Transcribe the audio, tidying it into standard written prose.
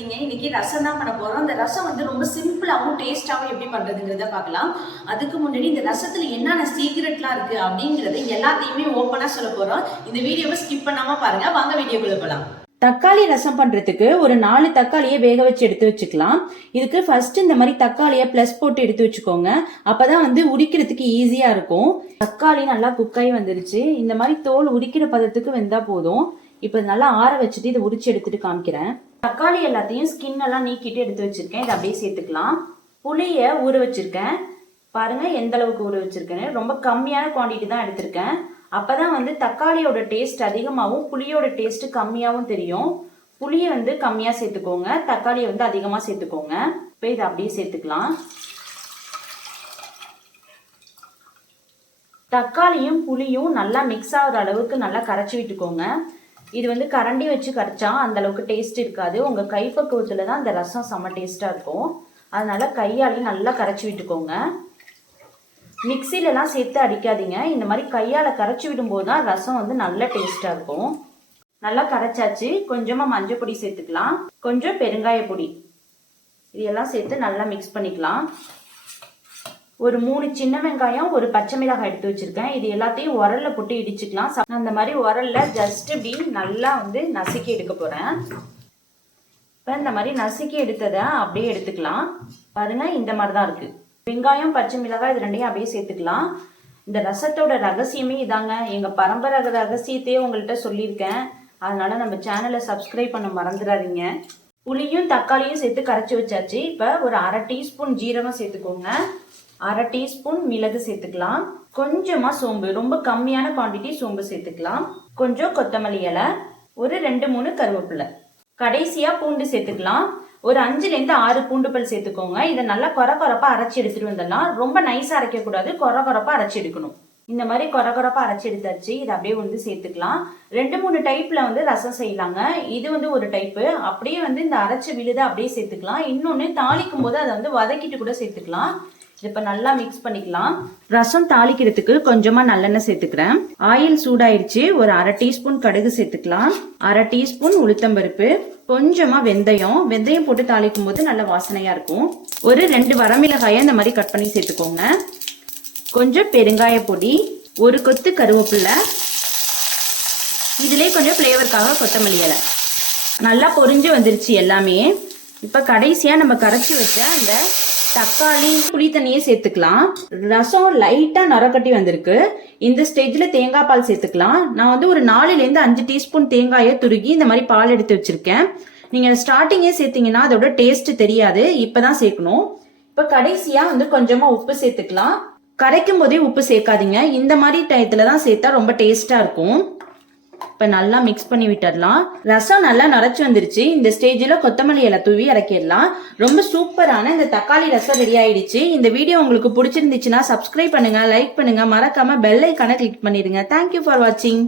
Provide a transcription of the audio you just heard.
இருக்கீங்க? இன்னைக்கு ரசம் தான் பண்ண போறோம். இந்த ரசம் வந்து ரொம்ப சிம்பிளாவும் டேஸ்டாவும் எப்படி பண்றதுங்கிறத பார்க்கலாம். அதுக்கு முன்னாடி இந்த ரசத்துல என்னென்ன சீக்ரெட்லாம் இருக்கு அப்படிங்கறத எல்லாத்தையுமே ஓப்பனா சொல்ல போறோம். இந்த வீடியோவை ஸ்கிப் பண்ணாம பாருங்க. வாங்க வீடியோக்குள்ள போலாம். தக்காளி ரசம் பண்றதுக்கு ஒரு 4 தக்காளியை வேக வச்சு எடுத்து வச்சுக்கலாம். இதுக்கு ஃபர்ஸ்ட் இந்த மாதிரி தக்காளியை பிளஸ் போட்டு எடுத்து வச்சுக்கோங்க. அப்பதான் வந்து உரிக்கிறதுக்கு ஈஸியா இருக்கும். தக்காளி நல்லா குக்காய் வந்துருச்சு. இந்த மாதிரி தோல் உரிக்கிற பதத்துக்கு வெந்தா போதும். இப்போ நல்லா ஆற வச்சுட்டு இதை உரிச்சு எடுத்துட்டு காமிக்கிறேன். தக்காளி எல்லாத்தையும் ஸ்கின் எல்லாம் நீக்கிட்டு எடுத்து வச்சிருக்கேன். இதை அப்படியே சேர்த்துக்கலாம். புளியை ஊற வச்சிருக்கேன். பாருங்க எந்த அளவுக்கு ஊற வச்சிருக்கேன்னு. ரொம்ப கம்மியான குவான்டிட்டி தான் எடுத்திருக்கேன். அப்பதான் வந்து தக்காளியோட டேஸ்ட் அதிகமாகவும் புளியோட டேஸ்ட் கம்மியாகவும் தெரியும். புளியை வந்து கம்மியா சேர்த்துக்கோங்க, தக்காளியை வந்து அதிகமா சேர்த்துக்கோங்க. இப்போ இதை அப்படியே சேர்த்துக்கலாம். தக்காளியும் புளியும் நல்லா மிக்ஸ் ஆகுற அளவுக்கு நல்லா கரைச்சி விட்டுக்கோங்க. இது வந்து கரண்டி வச்சு கரைச்சா அந்த அளவுக்கு டேஸ்ட் இருக்காது. உங்க கைப்பக்குவத்துல தான் இந்த ரசம் செம்ம டேஸ்டா இருக்கும். அதனால கையாலையும் நல்லா கரைச்சி விட்டுக்கோங்க. மிக்சிலலாம் சேர்த்து அடிக்காதீங்க. இந்த மாதிரி கையால கரைச்சி விடும்போது தான் ரசம் வந்து நல்ல டேஸ்டா இருக்கும். நல்லா கரைச்சாச்சு. கொஞ்சமா மஞ்சள் பொடி சேர்த்துக்கலாம், கொஞ்சம் பெருங்காய பொடி, இதெல்லாம் சேர்த்து நல்லா மிக்ஸ் பண்ணிக்கலாம். ஒரு 3 சின்ன வெங்காயம், ஒரு பச்சை மிளகாய் எடுத்து வச்சிருக்கேன். இது எல்லாத்தையும் உரல்ல போட்டு இடிச்சுக்கலாம். அந்த மாதிரி உரல்ல ஜஸ்ட் இப்படி நல்லா வந்து நசுக்கி எடுக்க போறேன். இப்போ இந்த மாதிரி நசுக்கி எடுத்ததை அப்படியே எடுத்துக்கலாம். பாருங்க இந்த மாதிரி தான் இருக்கு. வெங்காயம் பச்சை மிளகாய் இது ரெண்டையும் அப்படியே சேர்த்துக்கலாம். இந்த ரசத்தோட ரகசியமே இதாங்க. எங்க பரம்பரை ரகசியத்தையே உங்கள்கிட்ட சொல்லியிருக்கேன். அதனால நம்ம சேனலை சப்ஸ்கிரைப் பண்ண மறந்துடாதீங்க. புளியும் தக்காளியும் சேர்த்து கரைச்சி வச்சாச்சு. இப்போ ஒரு 1/2 டீஸ்பூன் ஜீரகம் சேர்த்துக்கோங்க, 1/2 டீஸ்பூன் மிளகு சேர்த்துக்கலாம், கொஞ்சமா சோம்பு, ரொம்ப கம்மியான குவான்டிட்டி சோம்பு சேர்த்துக்கலாம், கொஞ்சம் கொத்தமல்லி இலை, ஒரு 2-3 கருவேப்பிலை, கடைசியா பூண்டு சேர்த்துக்கலாம். ஒரு 5லேருந்து 6 பூண்டு பல் சேர்த்துக்கோங்க. இதை நல்லா கொரப்பா அரைச்சி எடுத்துட்டு வந்துடலாம். ரொம்ப நைஸா அரைக்க கூடாது, கொரப்பா அரைச்சி எடுக்கணும். இந்த மாதிரி கொரப்பா அரைச்சி எடுத்தாச்சு. இதை அப்படியே வந்து சேர்த்துக்கலாம். 2-3 டைப்ல வந்து ரசம் செய்யலாங்க. இது வந்து ஒரு டைப்பு. அப்படியே வந்து இந்த அரைச்சி விழுத அப்படியே சேர்த்துக்கலாம். இன்னொன்னு தாளிக்கும் போது அதை வந்து வதக்கிட்டு கூட சேர்த்துக்கலாம். இப்ப நல்லா மிக்ஸ் பண்ணிக்கலாம். ரசம் தாளிக்கிறதுக்கு கொஞ்சமா நல்லெண்ணெய் சேர்த்துக்கிறேன். ஆயில் சூடாயிருச்சு. ஒரு 1/2 டீஸ்பூன் கடுகு சேர்த்துக்கலாம், 1/2 டீஸ்பூன் உளுத்தம்பருப்பு, கொஞ்சமா வெந்தயம் போட்டு தாளிக்கும் போது நல்ல வாசனையா இருக்கும். ஒரு 2 வரமிளகாயை இந்த மாதிரி கட் பண்ணி சேர்த்துக்கோங்க, கொஞ்சம் பெருங்காய பொடி, ஒரு கொத்து கருவேப்பிலை, இதுலயே கொஞ்சம் ஃப்ளேவருக்காக கொத்தமல்லி இலை. நல்லா பொரிஞ்சு வந்துருச்சு எல்லாமே. இப்ப கடைசியா நம்ம கரைச்சி வச்ச அந்த தக்காளி புளி தண்ணியை சேர்த்துக்கலாம். ரசம் லைட்டா நரக்கட்டி வந்திருக்கு. இந்த ஸ்டேஜ்ல தேங்காய் பால் சேர்த்துக்கலாம். நான் வந்து ஒரு 4லேருந்து 5 டீஸ்பூன் தேங்காயை துருகி இந்த மாதிரி பால் எடுத்து வச்சிருக்கேன். நீங்க ஸ்டார்டிங்கே சேர்த்தீங்கன்னா அதோட டேஸ்ட் தெரியாது, இப்பதான் சேர்க்கணும். இப்ப கடைசியா வந்து கொஞ்சமா உப்பு சேர்த்துக்கலாம். கரைக்கும் போதே உப்பு சேர்க்காதீங்க, இந்த மாதிரி டயத்துலதான் சேர்த்தா ரொம்ப டேஸ்டா இருக்கும். இப்ப நல்லா மிக்ஸ் பண்ணி விட்டுடலாம். ரசம் நல்லா நரைச்சு வந்துருச்சு. இந்த ஸ்டேஜ்ல கொத்தமல்லி இலை தூவி இறக்கிடலாம். ரொம்ப சூப்பரான இந்த தக்காளி ரசம் ரெடி ஆயிடுச்சு. இந்த வீடியோ உங்களுக்கு பிடிச்சிருந்துச்சுன்னா சப்ஸ்கிரைப் பண்ணுங்க, லைக் பண்ணுங்க, மறக்காம பெல் ஐகானை கிளிக் பண்ணிடுங்க. தேங்க்யூ ஃபார் வாட்சிங்.